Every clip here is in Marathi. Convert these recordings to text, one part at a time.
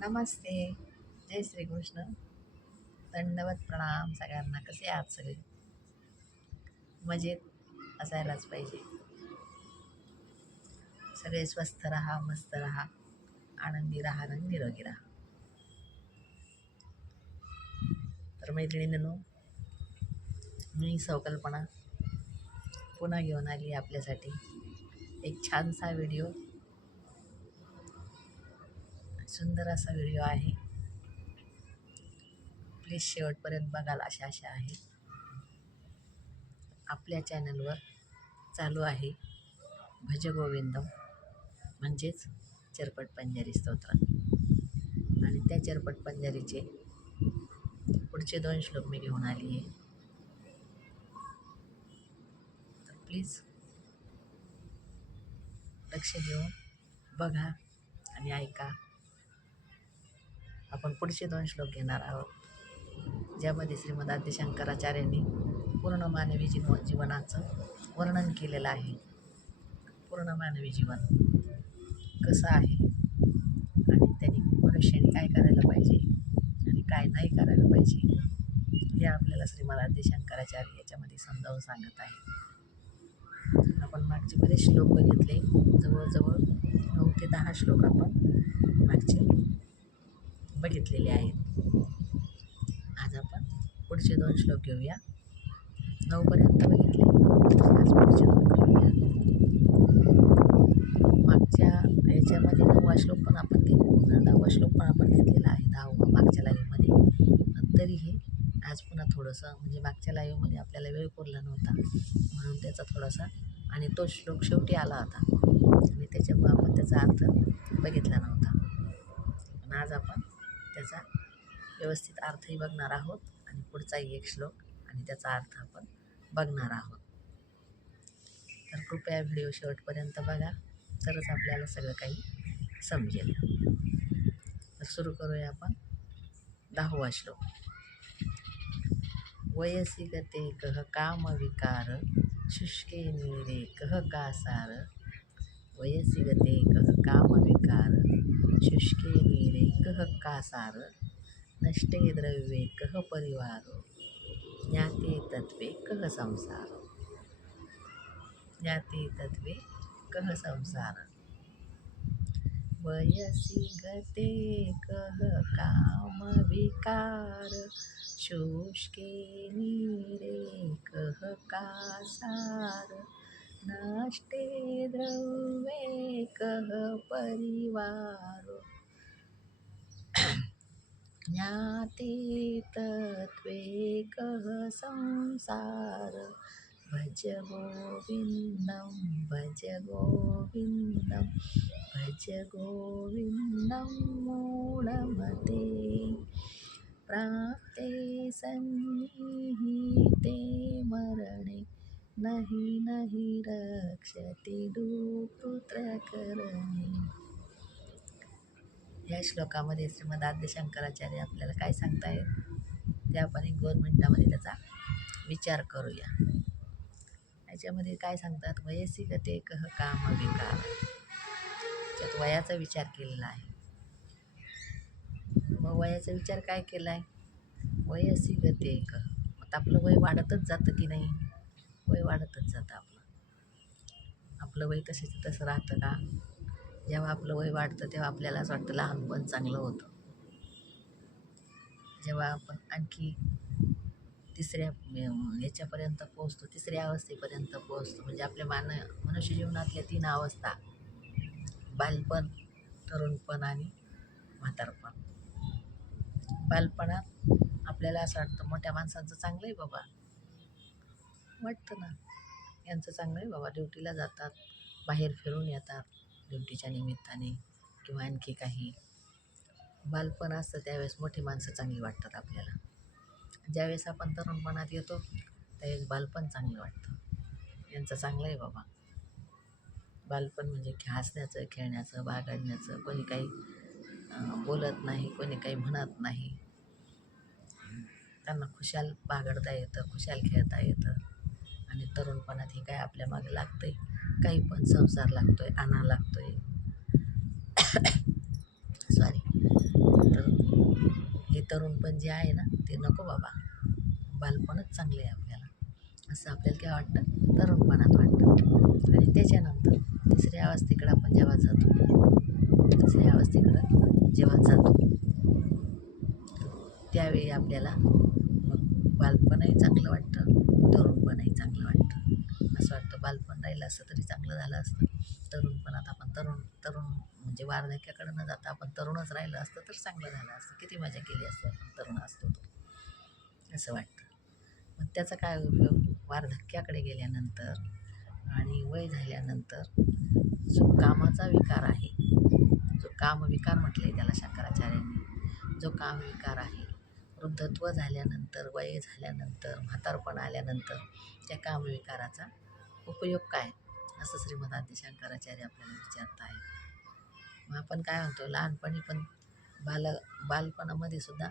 नमस्ते. जय श्रीकृष्ण. दंडवत प्रणाम सगळ्यांना. कसे आहात सगळे? मजेत असायलाच पाहिजे. सगळे स्वस्थ राहा, मस्त राहा, आनंदी राहा आणि निरोगी राहा. तर मैत्रिणींनो, मी संकल्पना पुन्हा घेऊन आली आपल्यासाठी एक छानसा व्हिडिओ. सुंदर असा व्हिडिओ आहे. प्लीज शेवटपर्यंत बघाल अशा आशा आहे. आपल्या चॅनलवर चालू आहे भजगोविंदम म्हणजेच चरपट पंजारी स्तोत्र, आणि त्या चरपट पंजारीचे पुढचे 2 श्लोक मी घेऊन आली आहे. तर प्लीज लक्ष देऊन बघा आणि ऐका. आपण पुढचे 2 श्लोक घेणार आहोत, ज्यामध्ये श्रीमद आद्य शंकराचार्यांनी पूर्ण मानवी जीवनाचं वर्णन केलेलं आहे. पूर्ण मानवी जीवन कसं आहे आणि त्यांनी मनुष्याने काय करायला पाहिजे आणि काय नाही करायला पाहिजे, हे आपल्याला श्रीमद आद्य शंकराचार्य याच्यामध्ये समजावून सांगत आहे. आपण मागचे बरेच श्लोक बघितले. जवळजवळ 9 ते 10 श्लोक आपण मागचे बघितलेले आहेत. आज आपण पुढचे 2 श्लोक घेऊया. 9 पर्यंत बघितले, आज पुढचे 2 घेऊया. मागच्या याच्यामध्ये 10वा श्लोक पण आपण घेतलेला आहे. 10वा मागच्या लाईव्हमध्ये. तरीही आज पुन्हा थोडंसं, म्हणजे मागच्या लाईव्हमध्ये आपल्याला वेळ पुरला नव्हता म्हणून त्याचा थोडासा, आणि तो श्लोक शेवटी आला होता आणि त्याच्यामुळे आपण त्याचा अर्थ बघितला नव्हता. पण आज आपण त्याचा व्यवस्थित अर्थही बघणार आहोत आणि पुढचाही एक श्लोक आणि त्याचा अर्थ आपण बघणार आहोत. तर कृपया व्हिडिओ शेवटपर्यंत बघा, तरच आपल्याला सगळं काही समजेल. तर सुरू करूया आपण. 10वा श्लोक. वयसी गते कह काम विकार, शुष्के नीरे कह कासार. वयसी गते कह काम विकार, शुष्के नीरे कह कासार. नष्टे द्रव्ये कह परिवारो, ज्ञाते तत्वे कह संसार. ज्ञाते तत्वे कह संसार. वयसी गते कह काम विकार, शुष्के नीरे कह कासार. नष्टे द्रव्ये कह परिवारो, ज्ञाते तत्वे कह संसार. भज गोविंदम भज गोविंदम भज गोविंदम मूढमते. प्राप्ते सन्निहिते मरणे, नहि नहि रक्षति दुष्कृतकरणे. या श्लोकामध्ये श्रीमद आद्य शंकराचार्य आपल्याला काय सांगतायत ते आपण 1-2 मिनिटामध्ये त्याचा विचार करूया. याच्यामध्ये काय सांगतात? वयसी गते कह काम विकार. त्यात वयाचा विचार केलेला आहे. मग वयाचा विचार काय केला आहे? वयसी गते कह, मग आपलं वय वाढतच जातं की नाही? वय वाढतच जातं आपलं वय तसेच तसं राहतं का? जेव्हा आपलं वय वाढतं तेव्हा आपल्याला असं वाटतं लहानपण चांगलं होतं. जेव्हा आपण आणखी तिसऱ्या याच्यापर्यंत पोहोचतो, तिसऱ्या अवस्थेपर्यंत पोहोचतो, म्हणजे आपल्या मनुष्य जीवनातल्या 3 अवस्था: बालपण, तरुणपण आणि म्हातारपण. बालपणात आपल्याला असं वाटतं मोठ्या माणसांचं चांगलं आहे बाबा, वाटतं ना, यांचं चांगलं आहे बाबा, ड्युटीला जातात, बाहेर फिरून येतात ड्युटीच्या निमित्ताने किंवा आणखी काही. बालपण असतं त्यावेळेस मोठी माणसं चांगली वाटतात आपल्याला. ज्यावेळेस आपण तरुणपणात येतो त्यावेळेस बालपण चांगलं वाटतं, यांचं चांगलं आहे बाबा. बालपण म्हणजे हसण्याचं, खेळण्याचं, बागडण्याचं, कोणी काही बोलत नाही, कोणी काही म्हणत नाही. त्यांना खुशाल बागडता येतं, खुशाल खेळता येतं. आणि तरुणपणात हे काय आपल्या मागे लागतंय, काही पण संसार लागतोय, आणा लागतोय, सॉरी, तरुणपण जे आहे ना ते नको बाबा, बालपणच चांगलं आहे आपल्याला, असं आपल्याला काय वाटतं, तरुणपणात वाटतं. आणि त्याच्यानंतर तिसऱ्या अवस्थेकडं आपण जेव्हा जातो, तिसऱ्या अवस्थेकडं जेव्हा जातो त्यावेळी आपल्याला मग बालपणही चांगलं वाटतं, तरुणपणही चांगलं वाटतं. असं वाटतं बालपण राहिलं असतं तरी चांगलं झालं असतं, तरुणपणात आपण तरुण तरुण म्हणजे वार्धक्याकडं न जाता आपण तरुणच राहिलं असतं तर चांगलं झालं असतं, किती मजा केली असते आपण तरुण असतो तर, असं वाटतं. मग त्याचा काय उपयोग, वार्धक्याकडे गेल्यानंतर आणि वय झाल्यानंतर जो कामाचा विकार आहे, जो कामविकार म्हटलं त्याला शंकराचार्यांनी, जो कामविकार आहे, वृद्धत्व झाल्यानंतर, वय झाल्यानंतर, म्हातारपण आल्यानंतर त्या कामविकाराचा उपयोग काय, असं श्रीमद आद्य शंकराचार्य आपल्याला विचारत आहेत. मग आपण काय म्हणतो, लहानपणी पण बालपणामध्ये सुद्धा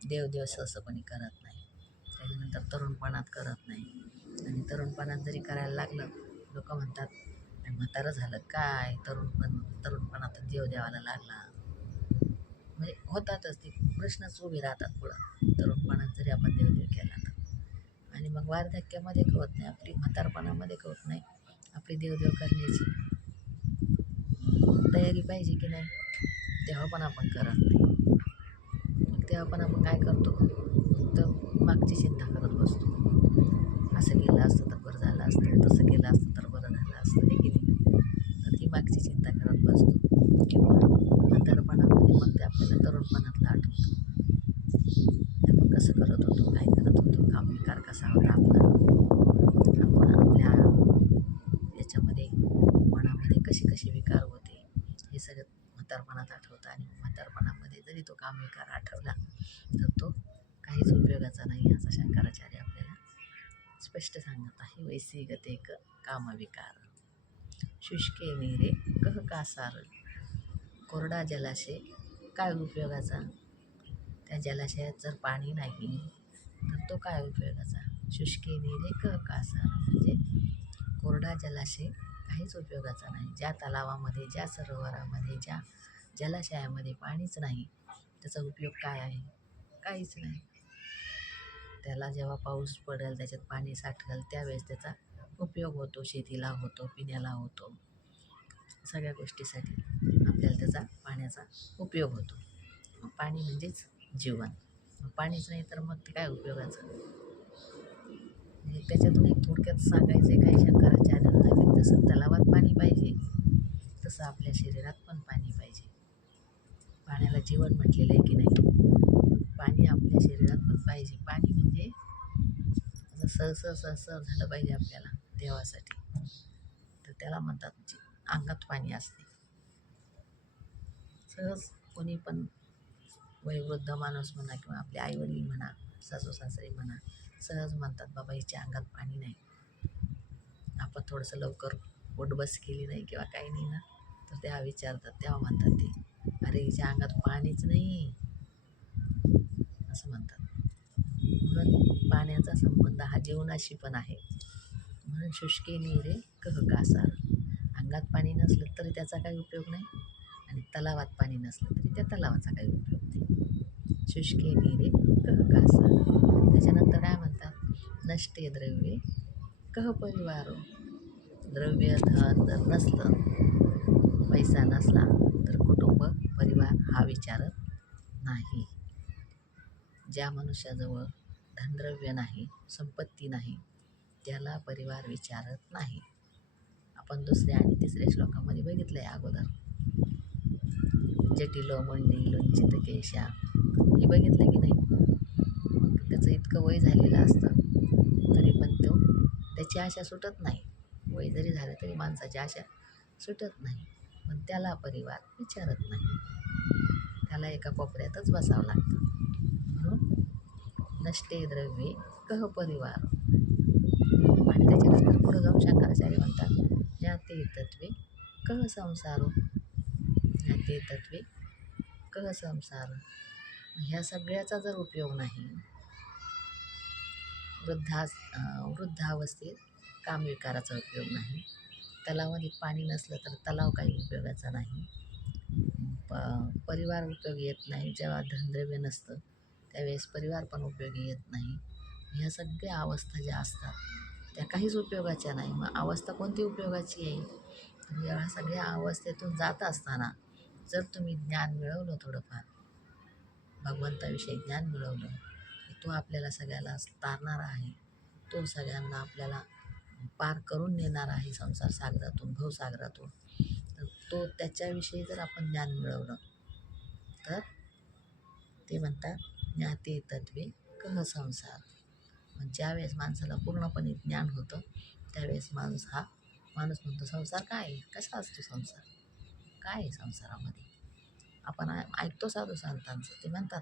देवदेव सहसं कोणी करत नाही, त्याच्यानंतर तरुणपणात करत नाही, आणि तरुणपणात जरी करायला लागलं लोक म्हणतात म्हातारं झालं काय, तरुणपणातच देव देवाला लागला. म्हणजे होतातच ते प्रश्नच उभे राहतात पुढं, तरुणपणात जरी आपण देवदेव केला तर. आणि मग वार्धक्यामध्ये कळत नाही, आपली म्हातारपणामध्ये कळत नाही, आपली देवदेव करण्याची तयारी पाहिजे की नाही, तेव्हा पण आपण करत नाही. मग तेव्हा पण आपण काय करतो, तर मागची चिंता करत बसतो, असं केलं असतं तर बरं झालं असतं, तसं केलं असतं तर बरं झालं असतं, हे की नाही. तर ती मागची चिंता करत बसतो, किंवा म्हातारपणामध्ये मग ते आपल्याला तरुणपणातलं आठवतं, आपण कसं करत होतो, काय करत होतो, कामविकार कसा होता आपला, आपण आपल्या याच्यामध्ये मनामध्ये कसे कसे विकार होते, हे सगळं म्हातारपणात आठवतं. आणि म्हातारपणामध्ये जरी तो कामविकार आठवला तर तो काहीच उपयोगाचा नाही, असा शंकराचार्य आपल्याला स्पष्ट सांगत आहे. वैसी गतेक कामविकार, शुष्के नीरे कह कासार, कोरडा जलाशय काय उपयोगाचा, त्या जलाशयात जर पाणी नाही तर तो काय उपयोगाचा. शुष्के नीरे कह कासार म्हणजे कोरडा जलाशय काहीच उपयोगाचा नाही. ज्या तलावामध्ये, ज्या सरोवरामध्ये, ज्या जलाशयामध्ये पाणीच नाही, त्याचा उपयोग काय आहे, काहीच नाही. त्याला जेव्हा पाऊस पडेल, त्याच्यात पाणी साठेल, त्यावेळेस त्याचा उपयोग होतो, शेतीला होतो, पिण्याला होतो, सगळ्या गोष्टीसाठी आपल्याला त्याचा पाण्याचा उपयोग होतो. मग पाणी म्हणजेच जीवन. मग पाणीच नाही तर मग ते काय उपयोगाचं. म्हणजे त्याच्यातून एक थोडक्यात सांगायचं आहे काही शंकराचार्यांना, की जसं तलावात पाणी पाहिजे तसं आपल्या शरीरात पण पाणी पाहिजे. पाण्याला जीवन म्हटलेलं आहे की नाही, पाणी आपल्या शरीरात पण पाहिजे. पाणी म्हणजे असं सहसं झालं पाहिजे आपल्याला देवासाठी, तर त्याला म्हणतात अंगात पाणी असते. सहज कोणी पण वयोवृद्ध माणूस म्हणा, किंवा आपले आईवडील म्हणा, सासू सासरे म्हणा, सहज म्हणतात बाबा हिच्या अंगात पाणी नाही. आपण थोडंसं लवकर पोटबस केली नाही किंवा काही नाही ना, तर तेव्हा विचारतात, तेव्हा म्हणतात ते, अरे हिच्या अंगात पाणीच नाही, असं म्हणतात. म्हणून पाण्याचा संबंध हा जीवनाशी पण आहे. म्हणून शुष्के नीरे कह कासार, अंगात पाणी नसलं तरी त्याचा काही उपयोग नाही, आणि तलावात पाणी नसलं तरी त्या तलावाचा काही उपयोग नाही. शुष्के नीरे कह कासार. त्याच्यानंतर काय म्हणतात, नष्टे द्रव्ये कह परिवारो, द्रव्य धन जर नसलं, पैसा नसला तर कुटुंब परिवार हा विचारत नाही. ज्या मनुष्याजवळ धनद्रव्य नाही, संपत्ती नाही, त्याला परिवार विचारत नाही. आपण दुसऱ्या आणि तिसऱ्या श्लोकामध्ये बघितलं आहे अगोदर, जटिलो मंडी लुंचित केशा, हे बघितलं की नाही. मग त्याचं इतकं वय झालेलं असतं तरी पण त्याची आशा सुटत नाही. वय जरी झालं तरी माणसाची आशा सुटत नाही, पण त्याला परिवार विचारत नाही, त्याला एका कोपऱ्यातच बसावं लागतं. म्हणून नष्टे द्रव्ये कह परिवार. आणि त्याच्यानंतर पुढं जाऊन शंकराचार्य म्हणतात, ज्ञाते तत्वे कह संसारो, ज्ञाते तत्वे कह संसार. ह्या सगळ्याचा जर उपयोग नाही, वृद्धावस्थेत कामविकाराचा उपयोग नाही, तलावामध्ये पाणी नसलं तर तलाव काही उपयोगाचा नाही, परिवार उपयोगी येत नाही जेव्हा धनद्रव्य नसतं, त्यावेळेस परिवार पण उपयोगी येत नाही. ह्या सगळ्या अवस्था ज्या असतात त्या काहीच उपयोगाच्या नाही. मग अवस्था कोणती उपयोगाची आहे? तर या सगळ्या अवस्थेतून जात असताना जर तुम्ही ज्ञान मिळवलं, थोडंफार भगवंताविषयी ज्ञान मिळवलं, की तो आपल्याला सगळ्याला तारणारा आहे, तो सगळ्यांना आपल्याला पार करून नेणार आहे संसार सागरातून, भवसागरातून. तर तो त्याच्याविषयी जर आपण ज्ञान मिळवलं तर ते म्हणतात ज्ञाते तत्वे कह संसार. मग ज्यावेळेस माणसाला पूर्णपणे ज्ञान होतं त्यावेळेस माणूस म्हणतो संसार काय आहे, कसा असतो संसार, काय आहे संसारामध्ये. आपण ऐकतो साधू संतांचं, ते म्हणतात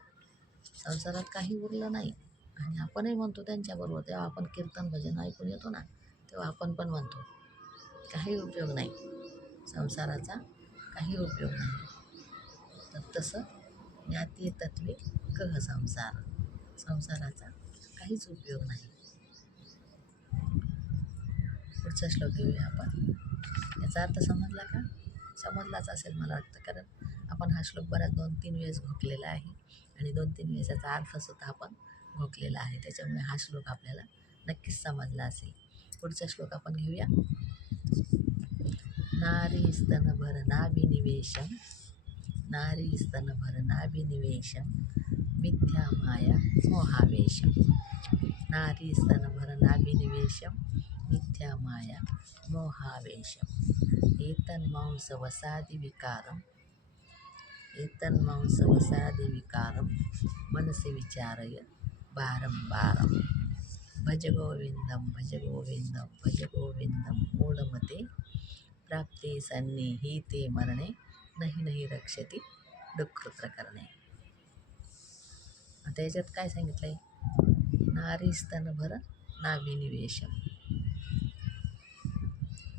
संसारात काही उरलं नाही. आणि आपणही म्हणतो त्यांच्याबरोबर. तेव्हा आपण कीर्तन भजन ऐकून येतो ना, तेव्हा आपण पण म्हणतो काही उपयोग नाही संसाराचा, काही उपयोग नाही. तर तसं ज्ञाते तत्वे कह संसार, संसाराचा काहीच उपयोग नाही. पुढचा श्लोक घेऊया आपण. याचा अर्थ समजला का? समजलाच असेल मला वाटतं, कारण आपण हा श्लोक बऱ्याच 2-3 वेळेस घोकलेला आहे आणि 2-3 वेळेस याचा अर्थसुद्धा आपण घोकलेला आहे. त्याच्यामुळे हा श्लोक आपल्याला नक्कीच समजला असेल. पुढचा श्लोक आपण घेऊया. नारी स्तनभर नाभिनिवेशम, नारी स्तनभर नाभिनिवेशम, मिथ्या माया मोहावेशम. नारी स्तनभर नाभिनिवेशम, मिथ्या माया मोहावेशम. एतन्मांसवसादि विकारम, एतन्मांसवसादि विकारम, मनसि विचारय बारंबारम. भज गोविंदम भज गोविंदम भज गोविंदम मूढमते, प्राप्ते सन्निहिते मरणे, नहि नहि रक्षति दुःखत्र करणे. आता याच्यात काय सांगितलंय? नारी स्तनभर नाभिनिवेशम.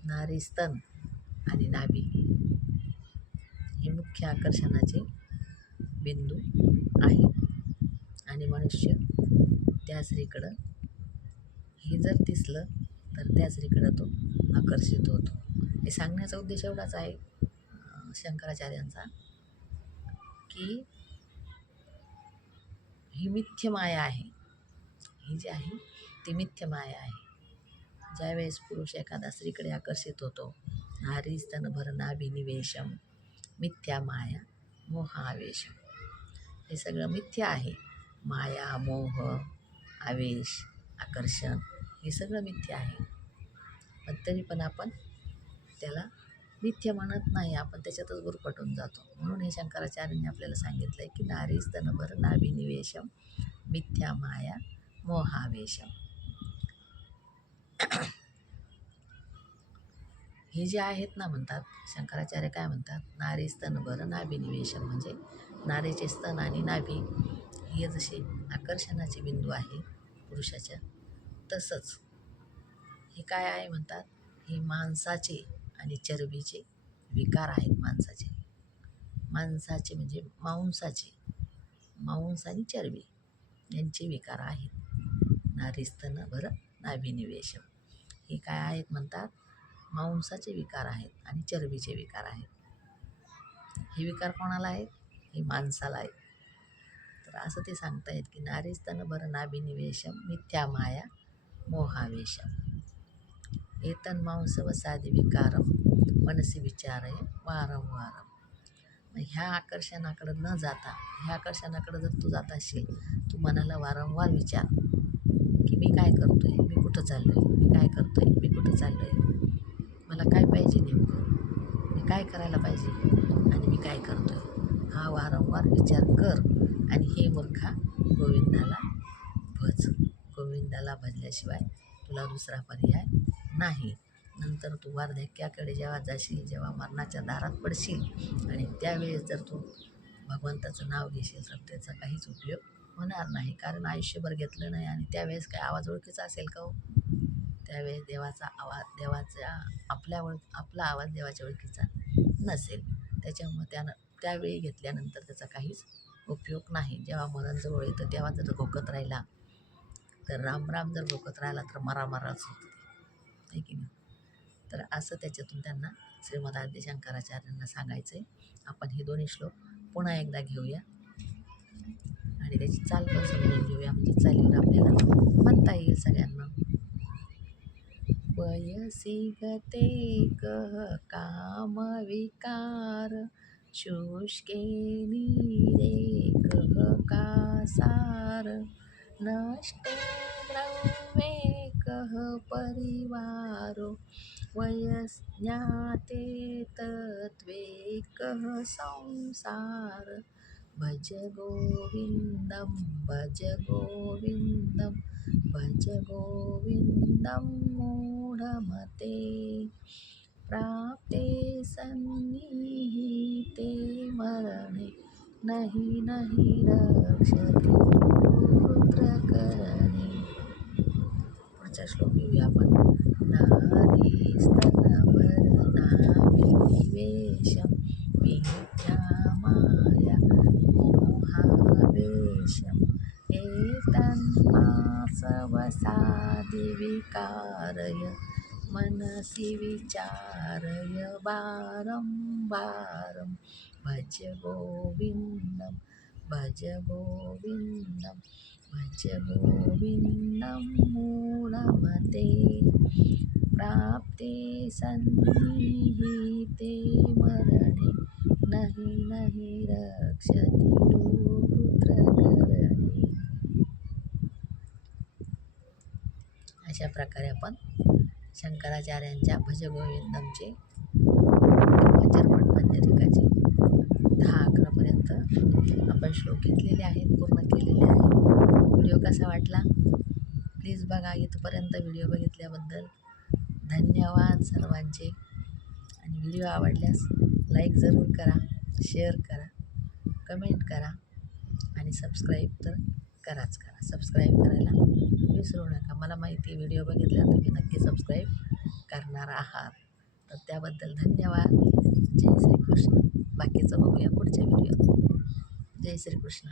नारी स्तन आणि नाभी हे मुख्य आकर्षणाचे बिंदू आहेत आणि मनुष्य त्या स्त्रीकडं हे जर दिसलं तर त्या स्त्रीकडं तो आकर्षित होतो. हे सांगण्याचा उद्देश एवढाच आहे शंकराचार्यांचा, की ही मिथ्य माया आहे. ही जी आहे ती मिथ्य माया आहे. ज्यावेळेस पुरुष एखादा स्त्रीकडे आकर्षित होतो, नारी स्तनभर नाभिनिवेशम, मिथ्या माया मोहावेशम. हे सगळं मिथ्य आहे. माया, मोह, आवेश, आकर्षण हे सगळं मिथ्य आहे. पण तरी पण आपण त्याला मिथ्य म्हणत नाही, आपण त्याच्यातच गुरफटून जातो. म्हणून हे शंकराचार्यांनी आपल्याला सांगितलं आहे की नारी स्तनभर नाभिनिवेशम, मिथ्या माया मोहावेशम. हे जे आहेत ना, म्हणतात शंकराचार्य काय म्हणतात, नारी स्तनभर नाभिनिवेशम म्हणजे नारीचे स्तन आणि नाभी हे जसे आकर्षणाचे बिंदू आहे पुरुषाच्या, तसंच हे काय आहे म्हणतात, हे मांसाचे आणि चरबीचे विकार आहेत. मांसाचे म्हणजे मांसाचे, मांस आणि चरबी यांचे विकार आहेत. नारी स्तनभर नाभिनिवेशम हे काय आहेत म्हणतात, मांसाचे विकार आहेत आणि चरबीचे विकार आहेत. हे विकार कोणाला आहेत? हे माणसाला आहेत. तर असं ते सांगतायत की नारी स्तनभर नाभिनिवेशम, मिथ्या माया मोहावेशम. एतन्मांसवसादि विकारम, मनसि विचारय वारंवारम. ह्या आकर्षणाकडं न जाता, ह्या आकर्षणाकडं जर तू जात असशील, तू मनाला वारंवार विचार की मी काय करतोय, मी कुठं चाललोय, मी काय करतोय, मी कुठं चाललोय, मला काय पाहिजे नेमकं, मी काय करायला पाहिजे आणि मी काय करतोय, हा वारंवार विचार कर. आणि हे मूर्खा गोविंदाला भज. गोविंदाला भजल्याशिवाय तुला दुसरा पर्याय नाही. नंतर तू वार्धक्याकडे जेव्हा जाशील, जेव्हा मरणाच्या दारात पडशील आणि त्यावेळेस जर तू भगवंताचं नाव घेशील तर त्याचा काहीच उपयोग होणार नाही. कारण आयुष्यभर घेतलं नाही आणि त्यावेळेस काय आवाज ओळखीचा असेल का हो? त्यावेळेस आपला आवाज देवाच्या ओळखीचा नसेल. त्याच्यामुळे त्यावेळी घेतल्यानंतर त्याचा काहीच उपयोग नाही. जेव्हा मरण जवळ येतं तेव्हा जर भोकत राहिला तर राम राम जर भोकत राहिला तर मरामराच होतं आहे की नाही. तर असं त्याच्यातून त्यांना श्रीमद आद्य शंकराचार्यांना सांगायचं आहे. आपण हे दोन्ही श्लोक पुन्हा एकदा घेऊया. आणि त्याची चाल पण समजून घेऊया, म्हणजे चालीवर आपल्याला म्हणता येईल सगळ्यांना. वयसी गते कह काम विकार, शुष्के नीरे कह कासार, नष्टे द्रव्ये कह परिवारो, वयस्ज्ञाते तत्त्वे कह संसार. भज गोविन्दं भज गोविन्दं भज गोविन्दं मूढमते, प्राप्ते सन्निहिते मरणे, नहि नहि रक्षति पुत्रकरणे. पुढचा श्लोक घेऊया आपण. नारीस्तनभरनाभिनिवेशं मिथ्यामाया मोहावेशम्, एतन्मासवसादिविकारय, मनसि विचारय वारंवारं. भज गोविन्दं भज गोविन्दं भज गोविन्दं मूढमते, प्राप्ते सन्निहिते मरणे, नहि नहि रक्षति पुत्रकरणे. अशा प्रकारे आपण शंकराचार्यांच्या भजगोविंदमचे किंवा जर्मन पंचरिकाचे 10-11 आपण श्लोक घेतलेले आहेत, पूर्ण केलेले आहेत. व्हिडिओ कसा वाटला प्लीज बघा. इथपर्यंत व्हिडिओ बघितल्याबद्दल धन्यवाद सर्वांचे. आणि व्हिडिओ आवडल्यास लाईक जरूर करा, शेअर करा, कमेंट करा आणि सबस्क्राईब तर कराच करा. सबस्क्राईब करायला विसरू नका. मला माहिती आहे व्हिडिओ बघितल्यावर तुम्ही नक्की सबस्क्राईब करणार आहात, तर त्याबद्दल धन्यवाद. जय श्रीकृष्ण. बाकीचं बघूया पुढच्या व्हिडिओ. जय श्रीकृष्ण.